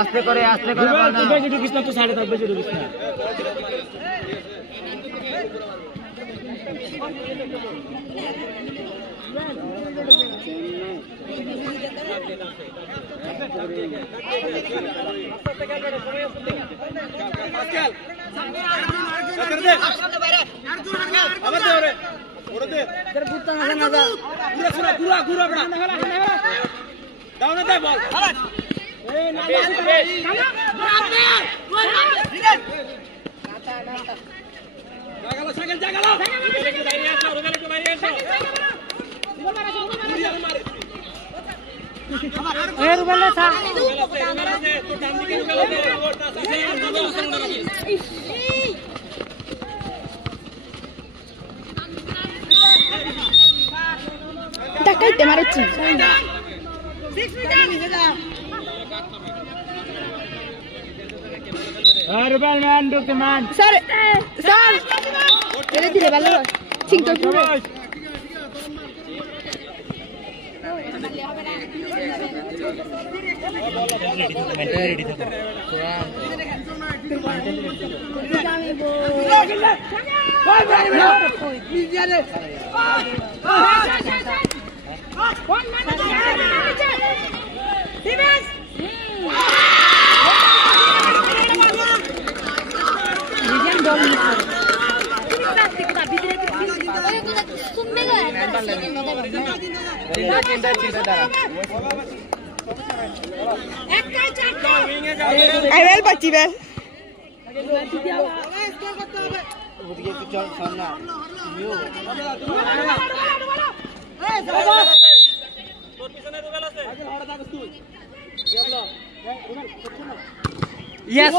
আস্তে করে ঢুকিস না, তো সাইডে থাকবে, ঢুকিস না। Te marechi. Ruben man, Dr. man. Sir. Ele dire ballo. 5 kilo. Ready to Yes.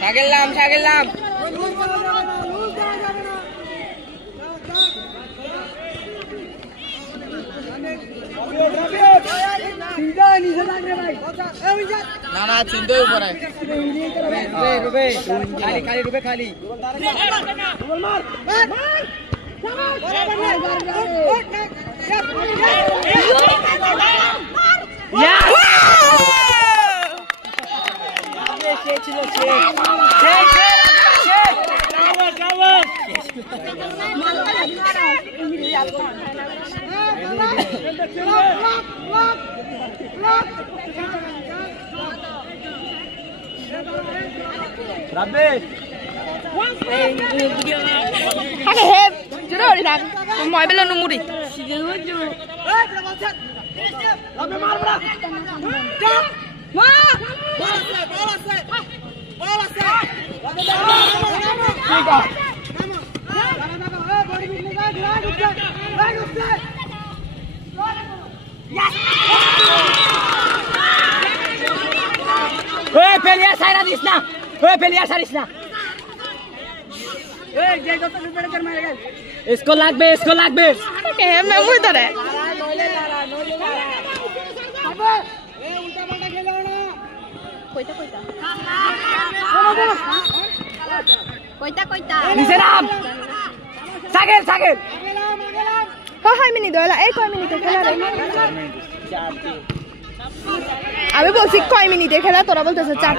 Sagelam. ना चिंता ऊपर है खाली mọi bên luôn đi pelea sarisna इसको लागबे मैं मुझे तो रे कोइता नीचे नाम सागेल কয় মিনিট হলো এই কয় মিনিটে খেলা রে আমি বলছি কয় মিনিটে খেলা তোরা বলতেছ 4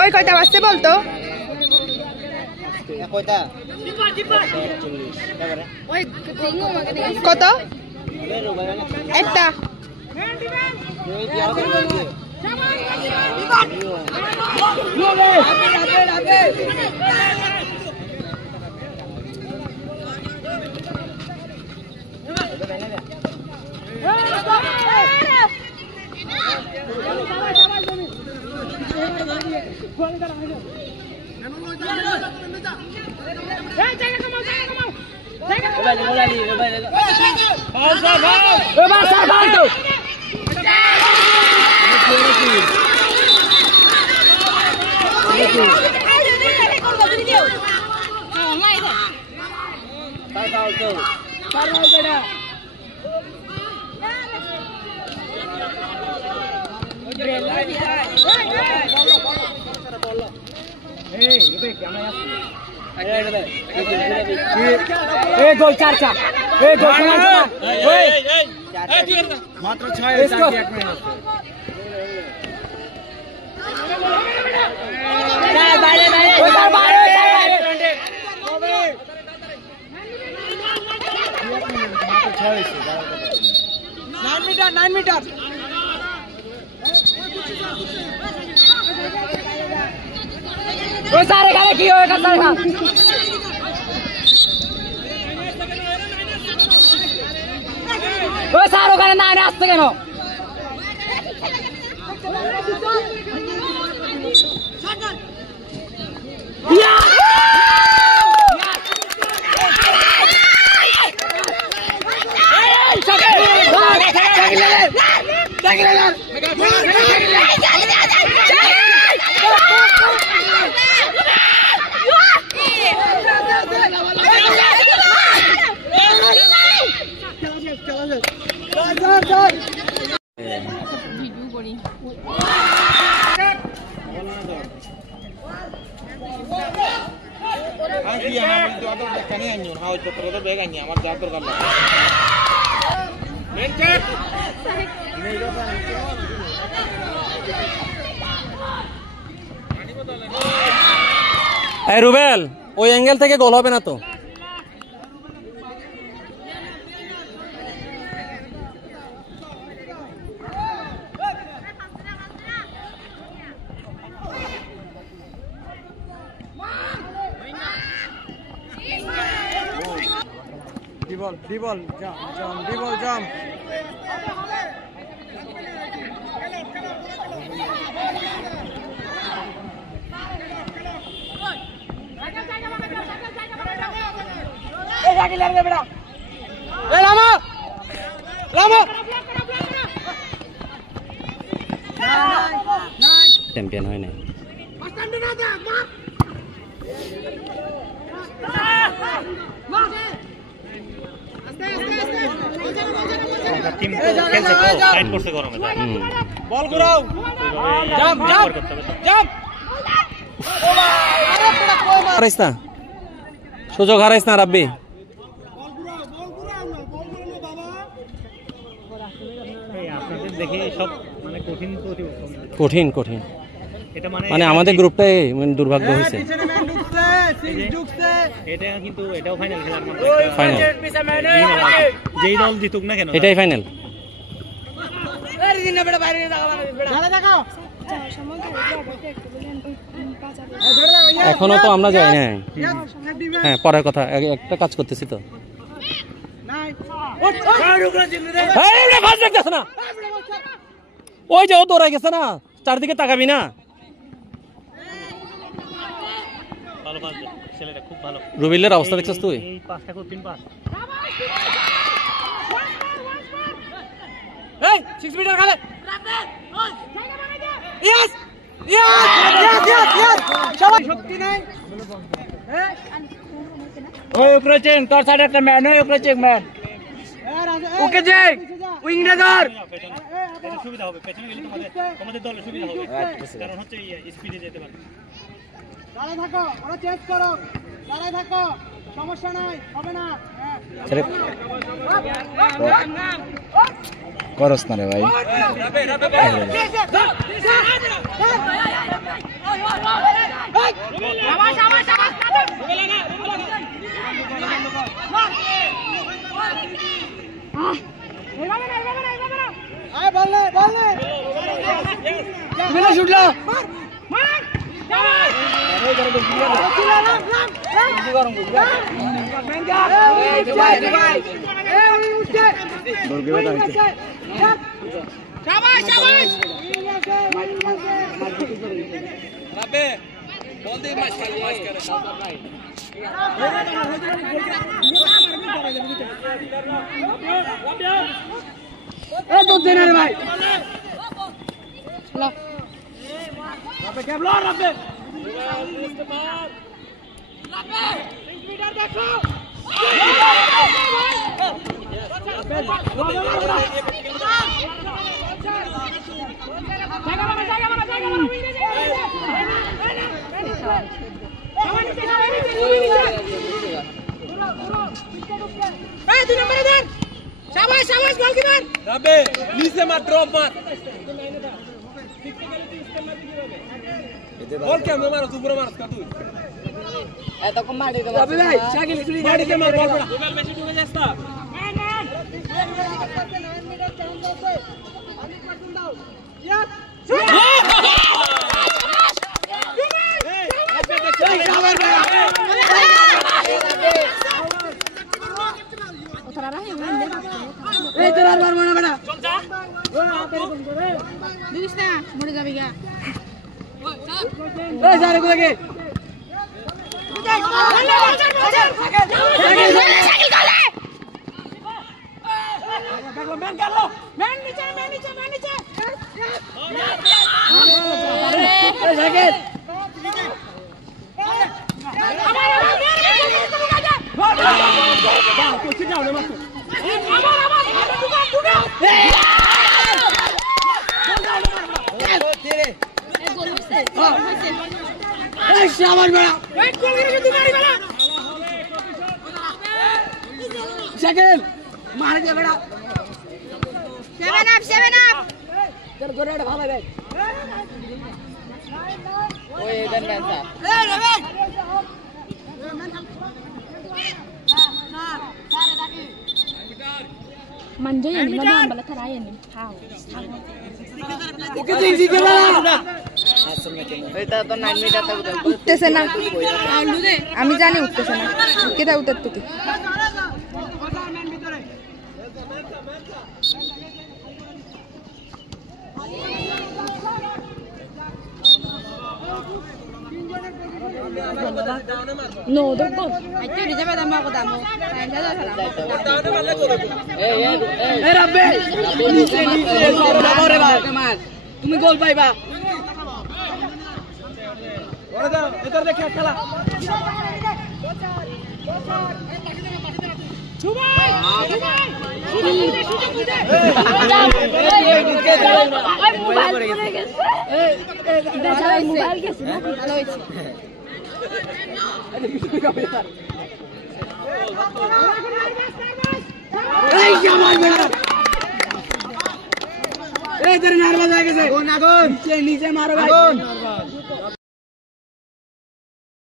ওই কয়টা বাজতে বলতো কত একটা গোল চারটা মাত্র 6 9 মিটার सारे गाने की होएगा सारे वो सारो गाने ना आने आस्ते केनो রুবেল ওই অ্যাঙ্গেল থেকে গোল হবে না তো ডিবল জাম চ্যাম্পিয়ন হয় না সুযোগ হারাইস না রাব্বি কঠিন কঠিন মানে আমাদের গ্রুপটাই দুর্ভাগ্য হয়েছে এটাই ফাইনাল এখনো তো আমরা যাই না হ্যাঁ পরের কথা একটা কাজ করতেছি তো ওই যে ও দৌড়াই গেছে না চারদিকে তাকাবি না রুবিলের অবস্থা দেখছিস তুই উপরে চেক তোর সাইডে একটা ম্যান উপরে চেক ম্যান ওকে চেক উইংটা ধর সুবিধা হবে পেছনে গেলে তোমাদের দলে সুবিধা হবে কারণ হচ্ছে স্পিডে যেতে পারবে দাঁড়ায় থাকো ওরা চেক করো দাঁড়ায় থাকো সমস্যা নাই হবে না করস না রে ভাই Manja ya nih, mana ambil terai ya nih, tahu. উঠতেছে না আমি জানি উঠতেছে না কেটা উঠার থেকে No, dopo. Hai che riserva da mago da mo. Rabbe. তুমি গোল পাইবা ওরে দাও এটার দেখে খেলা সুবাই মোবাইল গেছে ভালো হইছে এই জামাল বেড়া এই তেরে নার্ভাস হয়ে গেছে আগুন আগুন নিচে মারো ভাই আগুন